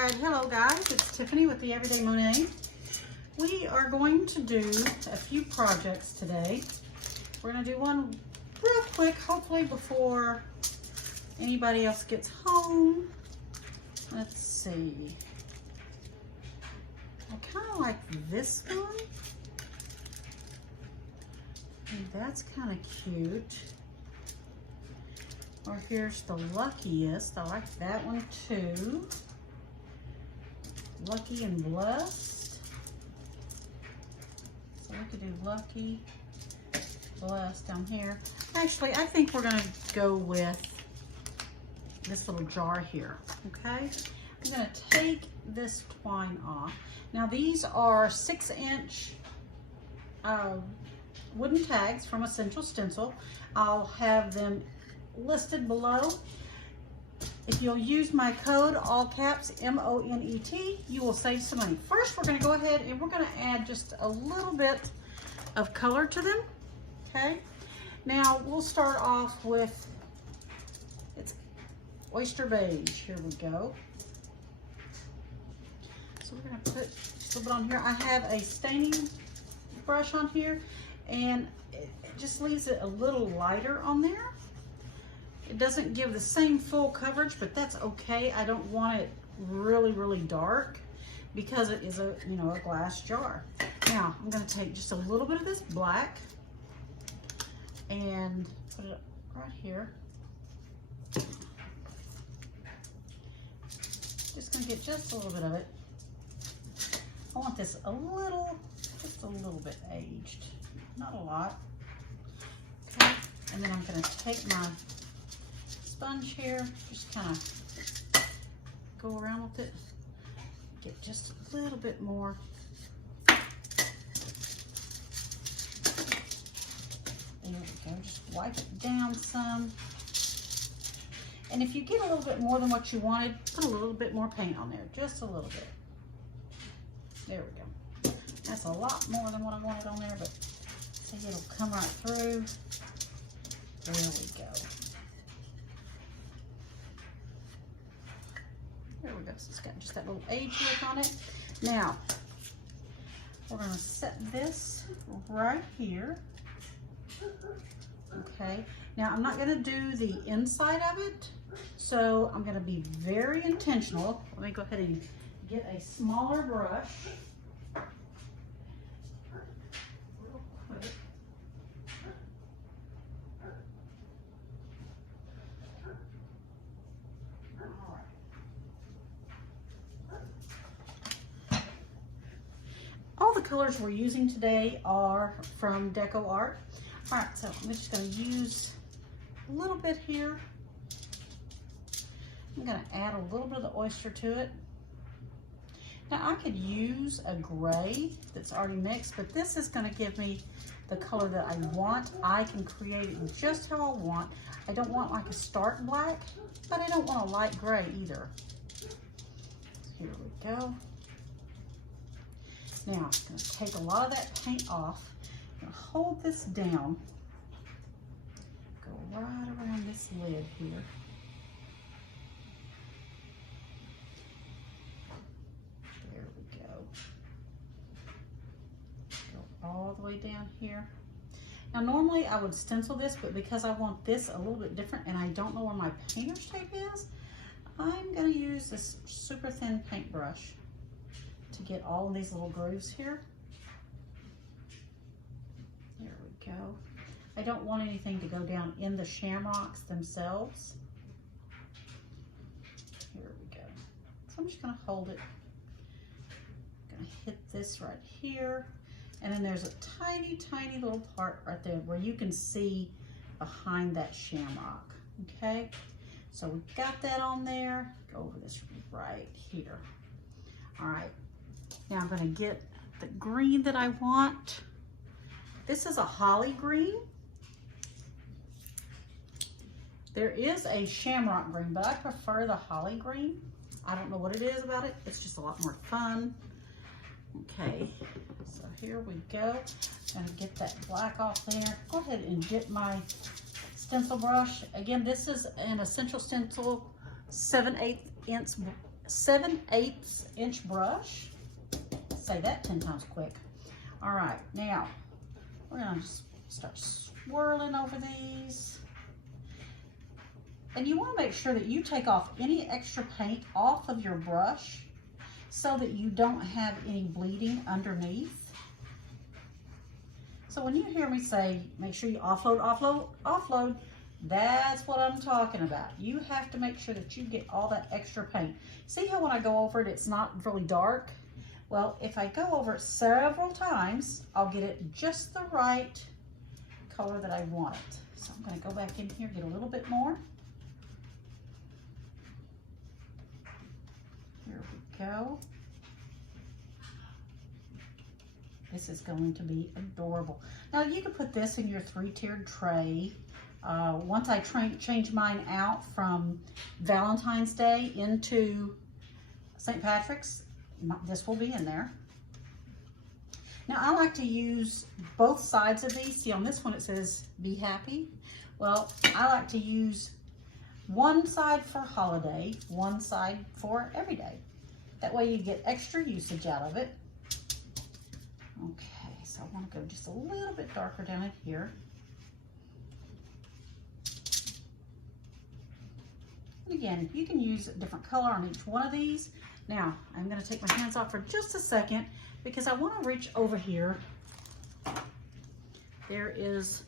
Alright, hello guys, it's Tiffany with the Everyday Monet. We are going to do a few projects today. We're going to do one real quick, hopefully before anybody else gets home. Let's see. I kind of like this one. And that's kind of cute. Or here's the luckiest. I like that one too. Lucky and blessed. So we could do lucky, blessed down here. Actually, I think we're gonna go with this little jar here, okay? I'm gonna take this twine off. Now these are 6-inch wooden tags from Essential Stencil. I'll have them listed below. If you'll use my code, all caps, M-O-N-E-T, you will save some money. First, we're gonna go ahead and we're gonna add just a little bit of color to them, okay? Now, we'll start off with, it's oyster beige. Here we go. So we're gonna put just a little bit on here. I have a staining brush on here, and it just leaves it a little lighter on there. It doesn't give the same full coverage, but that's okay. I don't want it really, really dark because it is a, you know, a glass jar. Now, I'm gonna take just a little bit of this black and put it right here. Just gonna get just a little bit of it. I want this a little, just a little bit aged, not a lot. Okay, and then I'm gonna take my sponge here, just kind of go around with it, get just a little bit more. There we go, just wipe it down some. And if you get a little bit more than what you wanted, put a little bit more paint on there, just a little bit. There we go. That's a lot more than what I wanted on there, but see, it'll come right through. There we go. There we go, so it's got just that little age look on it. Now, we're gonna set this right here. Okay, now I'm not gonna do the inside of it, so I'm gonna be very intentional. Let me go ahead and get a smaller brush. Real quick. All the colors we're using today are from Deco Art. All right, so I'm just gonna use a little bit here. I'm gonna add a little bit of the oyster to it. Now I could use a gray that's already mixed, but this is gonna give me the color that I want. I can create it just how I want. I don't want like a stark black, but I don't want a light gray either. Here we go. Now, I'm going to take a lot of that paint off. I'm going to hold this down. Go right around this lid here. There we go. Go all the way down here. Now, normally I would stencil this, but because I want this a little bit different and I don't know where my painter's tape is, I'm going to use this super thin paintbrush to get all of these little grooves here. There we go. I don't want anything to go down in the shamrocks themselves. Here we go. So I'm just gonna hold it. I'm gonna hit this right here. And then there's a tiny, tiny little part right there where you can see behind that shamrock, okay? So we've got that on there. Go over this right here. All right. Now I'm going to get the green that I want. This is a holly green. There is a shamrock green, but I prefer the holly green. I don't know what it is about it. It's just a lot more fun. Okay, so here we go. I'm gonna get that black off there. Go ahead and get my stencil brush. Again, this is an Essential Stencil 7/8 inch 7/8 inch brush. Say that 10 times quick. All right, now we're gonna just start swirling over these. And you wanna make sure that you take off any extra paint off of your brush so that you don't have any bleeding underneath. So when you hear me say, make sure you offload, offload, offload, that's what I'm talking about. You have to make sure that you get all that extra paint. See how when I go over it, it's not really dark? Well, if I go over it several times, I'll get it just the right color that I want it. So I'm gonna go back in here, get a little bit more. Here we go. This is going to be adorable. Now you can put this in your 3-tiered tray. Once I change mine out from Valentine's Day into St. Patrick's, this will be in there. Now I like to use both sides of these. See on this one it says be happy. Well, I like to use one side for holiday, one side for everyday. That way you get extra usage out of it. Okay, so I want to go just a little bit darker down in here. And again, you can use a different color on each one of these. Now, I'm going to take my hands off for just a second because I want to reach over here. There is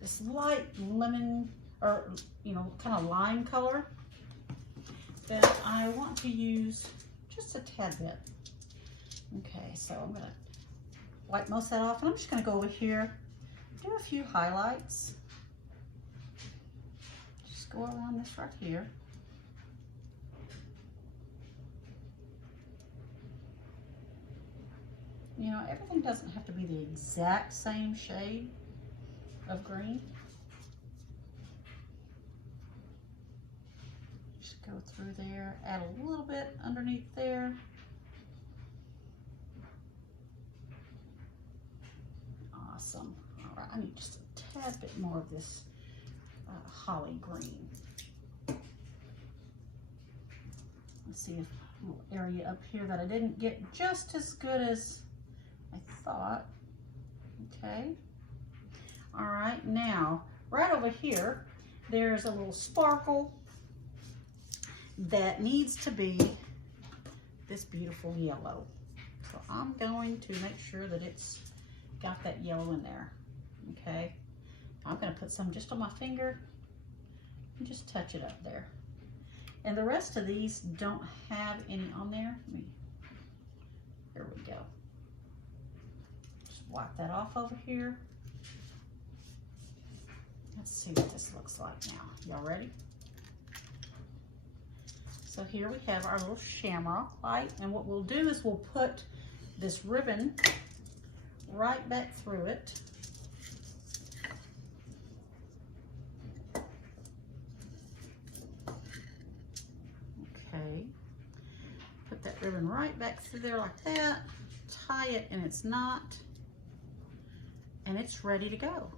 this light lemon, or kind of lime color that I want to use just a tad bit. Okay, so I'm going to wipe most of that off, and I'm just going to go over here, do a few highlights. Just go around this right here. You know, everything doesn't have to be the exact same shade of green. Just go through there, add a little bit underneath there. Awesome. All right, I need just a tad bit more of this holly green. Let's see if a little area up here that I didn't get just as good as I thought. Okay. All right, now right over here, there's a little sparkle that needs to be this beautiful yellow. So I'm going to make sure that it's got that yellow in there. Okay. I'm going to put some just on my finger and just touch it up there. And the rest of these don't have any on there. There we go. Just wipe that off over here. Let's see what this looks like now. Y'all ready? So here we have our little shamrock light, and what we'll do is we'll put this ribbon right back through it. Okay, put that ribbon right back through there like that, tie it in its knot, and it's ready to go.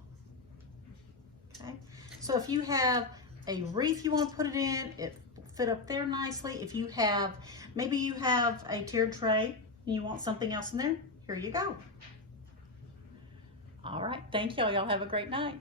Okay, so if you have a wreath you want to put it in, it will fit up there nicely. If you have, maybe you have a tiered tray and you want something else in there, here you go. All right, thank y'all. Y'all have a great night.